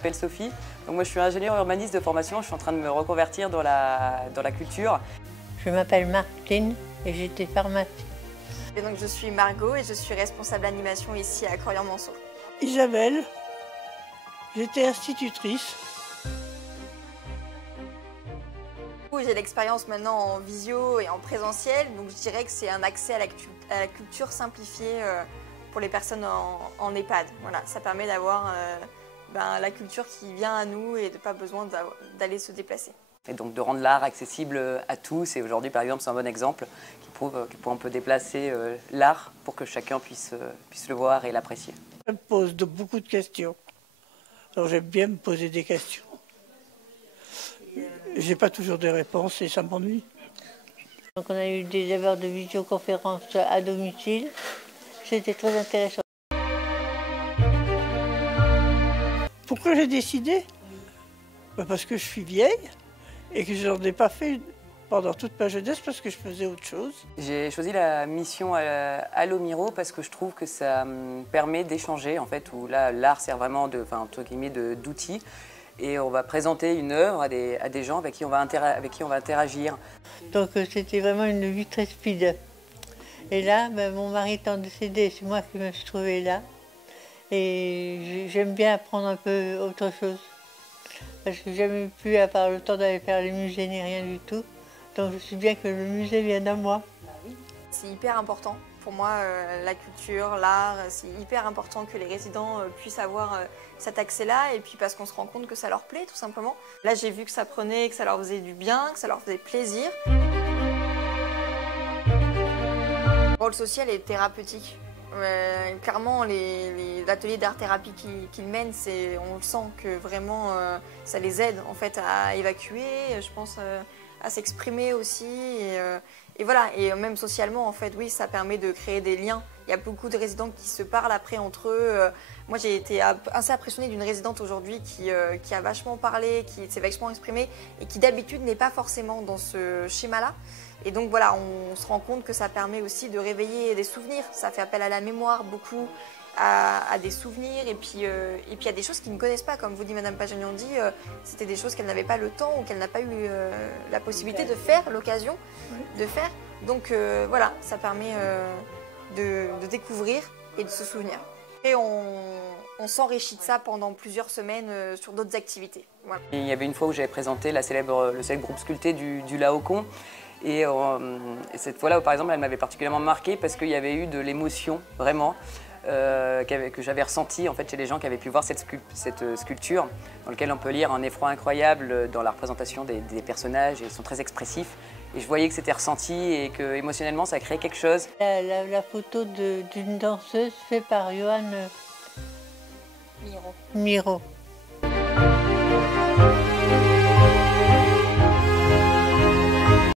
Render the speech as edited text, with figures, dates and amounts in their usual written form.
m'appelle Sophie. Donc moi, je suis ingénieure urbaniste de formation. Je suis en train de me reconvertir dans la culture. Je m'appelle Martine et j'étais pharmacienne. Et donc je suis Margot et je suis responsable animation ici à Corian-Manceau. Isabelle, j'étais institutrice. J'ai l'expérience maintenant en visio et en présentiel, donc je dirais que c'est un accès à la culture simplifiée pour les personnes en EHPAD. Voilà, ça permet d'avoir la culture qui vient à nous et de pas besoin d'aller se déplacer. Et donc de rendre l'art accessible à tous. Et aujourd'hui, par exemple, c'est un bon exemple qui prouve qu'on peut déplacer l'art pour que chacun puisse le voir et l'apprécier. Je me pose beaucoup de questions. Alors j'aime bien me poser des questions. J'ai pas toujours des réponses et ça m'ennuie. Donc on a eu des heures de visioconférence à domicile. C'était très intéressant. Pourquoi j'ai décidé? Parce que je suis vieille et que je n'en ai pas fait pendant toute ma jeunesse parce que je faisais autre chose. J'ai choisi la mission Allo Miro parce que je trouve que ça me permet d'échanger, en fait, où là, l'art sert vraiment d'outil. Et on va présenter une œuvre à des gens avec qui on va interagir. Donc c'était vraiment une vie très speed. Et là, mon mari étant décédé, c'est moi qui me suis trouvée là. Et j'aime bien apprendre un peu autre chose. Parce que j'ai jamais pu, à part le temps d'aller faire les musées ni rien du tout. Donc je suis bien que le musée vienne à moi. C'est hyper important. Pour moi, la culture, l'art, c'est hyper important que les résidents puissent avoir cet accès-là, et puis parce qu'on se rend compte que ça leur plaît, tout simplement. Là, j'ai vu que ça prenait, que ça leur faisait du bien, que ça leur faisait plaisir. Le rôle social est thérapeutique. Clairement, les ateliers d'art-thérapie qu'ils mènent, on le sent que vraiment ça les aide en fait à évacuer, je pense à s'exprimer aussi. Et voilà, et même socialement, en fait, oui, ça permet de créer des liens. Il y a beaucoup de résidents qui se parlent après entre eux. Moi, j'ai été assez impressionnée d'une résidente aujourd'hui qui a vachement parlé, qui s'est vachement exprimée et qui d'habitude n'est pas forcément dans ce schéma-là. Et donc voilà, on se rend compte que ça permet aussi de réveiller des souvenirs. Ça fait appel à la mémoire beaucoup, à des souvenirs. Et puis il y a des choses qu'ils ne connaissent pas. Comme vous dit Madame Pajanian-Di, c'était des choses qu'elle n'avait pas le temps ou qu'elle n'a pas eu la possibilité de faire, l'occasion de faire. Donc voilà, ça permet de découvrir et de se souvenir. Et on s'enrichit de ça pendant plusieurs semaines sur d'autres activités. Voilà. Il y avait une fois où j'avais présenté le célèbre groupe sculpté du Laocoon. Et cette fois-là, par exemple, elle m'avait particulièrement marquée parce qu'il y avait eu de l'émotion, vraiment, que j'avais ressentie en fait, chez les gens qui avaient pu voir cette sculpture, dans laquelle on peut lire un effroi incroyable dans la représentation des personnages, et ils sont très expressifs. Et je voyais que c'était ressenti et que émotionnellement, ça créait quelque chose. La photo d'une danseuse faite par Johan Miro.